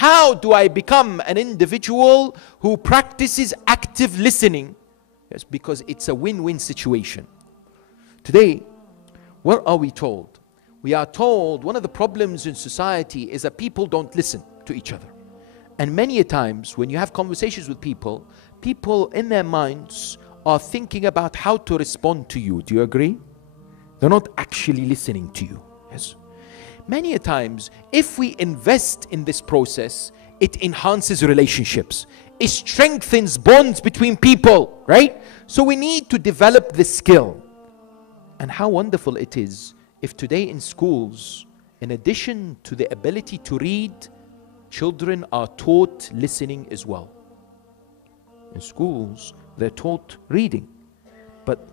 How do I become an individual who practices active listening? Yes, because it's a win-win situation. Today, what are we told? We are told one of the problems in society is that people don't listen to each other. And many a times when you have conversations with people, people in their minds are thinking about how to respond to you. Do you agree? They're not actually listening to you. Yes. Many a times, if we invest in this process, it enhances relationships. It strengthens bonds between people, right? So we need to develop this skill. And how wonderful it is if today in schools, in addition to the ability to read, children are taught listening as well. In schools, they're taught reading, but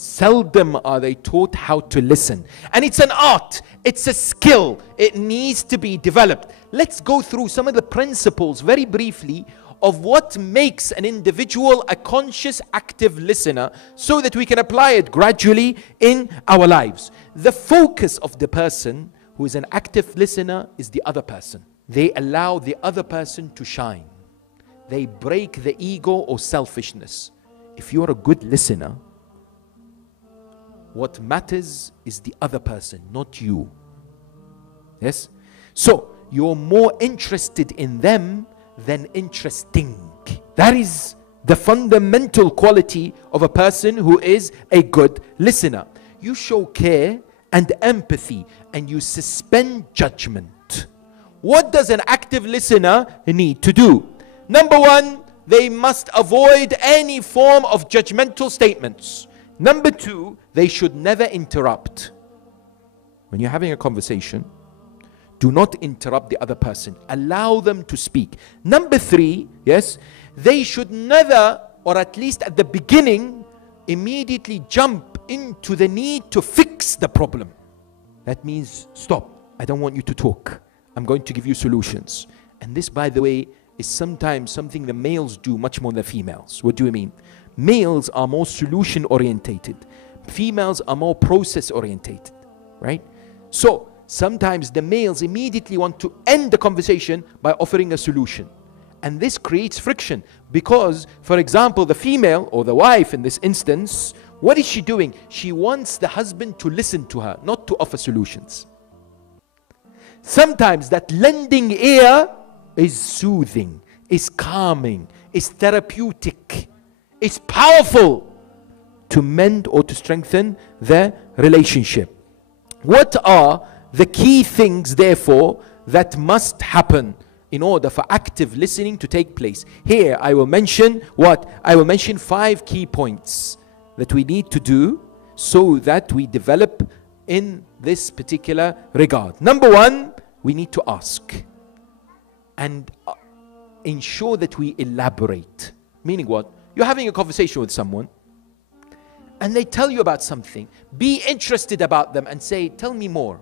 seldom are they taught how to listen. And it's an art, it's a skill, it needs to be developed. Let's go through some of the principles very briefly of what makes an individual a conscious, active listener so that we can apply it gradually in our lives. The focus of the person who is an active listener is the other person. They allow the other person to shine. They break the ego or selfishness. If you're a good listener, what matters is the other person, not you. Yes? So, you're more interested in them than interesting. That is the fundamental quality of a person who is a good listener. You show care and empathy and you suspend judgment. What does an active listener need to do? Number one, they must avoid any form of judgmental statements. Number two, they should never interrupt. When you're having a conversation, do not interrupt the other person. Allow them to speak. Number three, yes, they should never, or at least at the beginning, immediately jump into the need to fix the problem. That means, stop. I don't want you to talk. I'm going to give you solutions. And this, by the way, is sometimes something the males do much more than females. What do you mean? Males are more solution orientated. Females are more process orientated, right? So sometimes the males immediately want to end the conversation by offering a solution. And this creates friction because, for example, the female or the wife in this instance, what is she doing? She wants the husband to listen to her, not to offer solutions. Sometimes that lending ear is soothing, is calming, is therapeutic, is powerful to mend or to strengthen the relationship. What are the key things, therefore, that must happen in order for active listening to take place? Here I will mention what? I will mention 5 key points that we need to do so that we develop in this particular regard. Number one, we need to ask and ensure that we elaborate. Meaning what? You're having a conversation with someone and they tell you about something. Be interested about them and say, tell me more.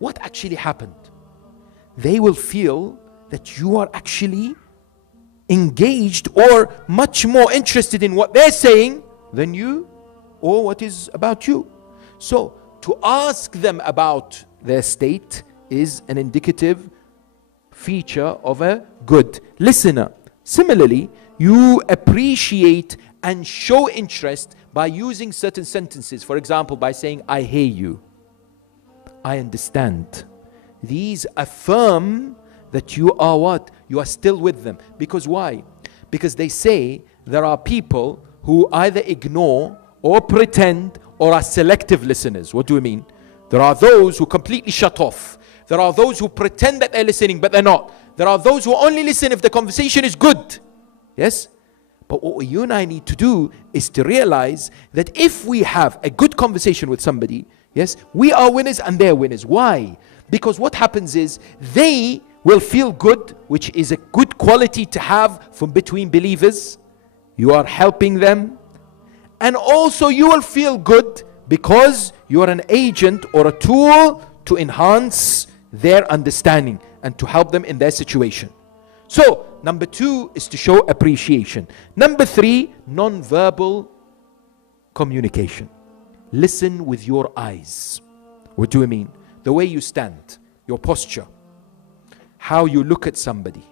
What actually happened? They will feel that you are actually engaged or much more interested in what they're saying than you or what is about you. So to ask them about their state is an indicative feature of a good listener. Similarly, you appreciate and show interest by using certain sentences. For example, by saying, I hear you, I understand. These affirm that you are what? You are still with them. Because why? Because they say there are people who either ignore or pretend or are selective listeners. What do we mean? There are those who completely shut off. There are those who pretend that they're listening, but they're not. There are those who only listen if the conversation is good. Yes? But what you and I need to do is to realize that if we have a good conversation with somebody, yes, we are winners and they're winners. Why? Because what happens is they will feel good, which is a good quality to have from between believers. You are helping them. And also you will feel good because you are an agent or a tool to enhance their understanding and to help them in their situation. So, number 2 is to show appreciation. Number 3, non-verbal communication. Listen with your eyes. What do I mean? The way you stand, your posture, how you look at somebody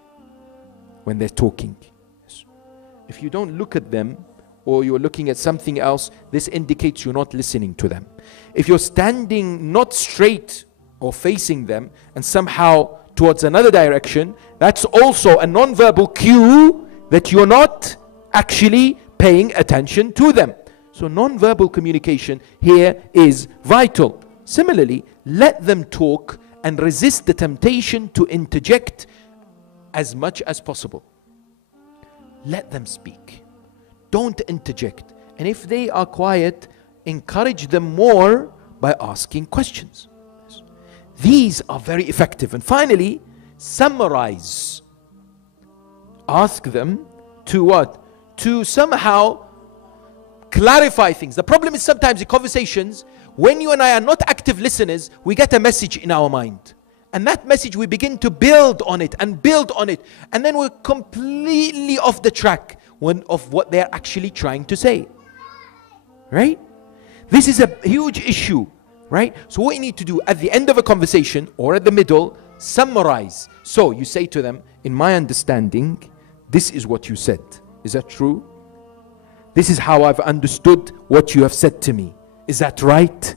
when they're talking. If you don't look at them, or you're looking at something else, this indicates you're not listening to them. If you're standing not straight or facing them and somehow towards another direction, that's also a non-verbal cue that you're not actually paying attention to them. So non-verbal communication here is vital. Similarly, let them talk and resist the temptation to interject as much as possible. Let them speak. Don't interject. And if they are quiet, encourage them more by asking questions. These are very effective. And finally, summarize. Ask them to what? To somehow clarify things. The problem is sometimes in conversations, when you and I are not active listeners, we get a message in our mind. And that message, we begin to build on it and build on it. And then we're completely off the track of what they're actually trying to say. Right? This is a huge issue. Right? So what you need to do at the end of a conversation or at the middle, summarize. So you say to them, in my understanding, this is what you said. Is that true? This is how I've understood what you have said to me. Is that right?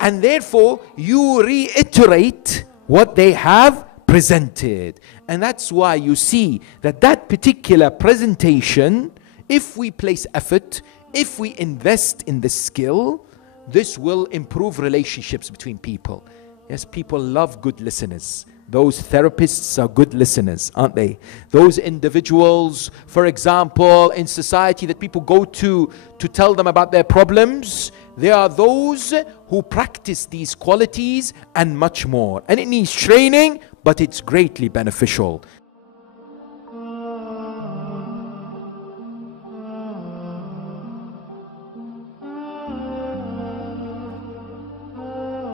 And therefore, you reiterate what they have presented. And that's why you see that that particular presentation, if we place effort, if we invest in the skill, this will improve relationships between people. Yes, people love good listeners. Those therapists are good listeners, aren't they? Those individuals, for example, in society that people go to tell them about their problems, they are those who practice these qualities and much more. And it needs training, but it's greatly beneficial.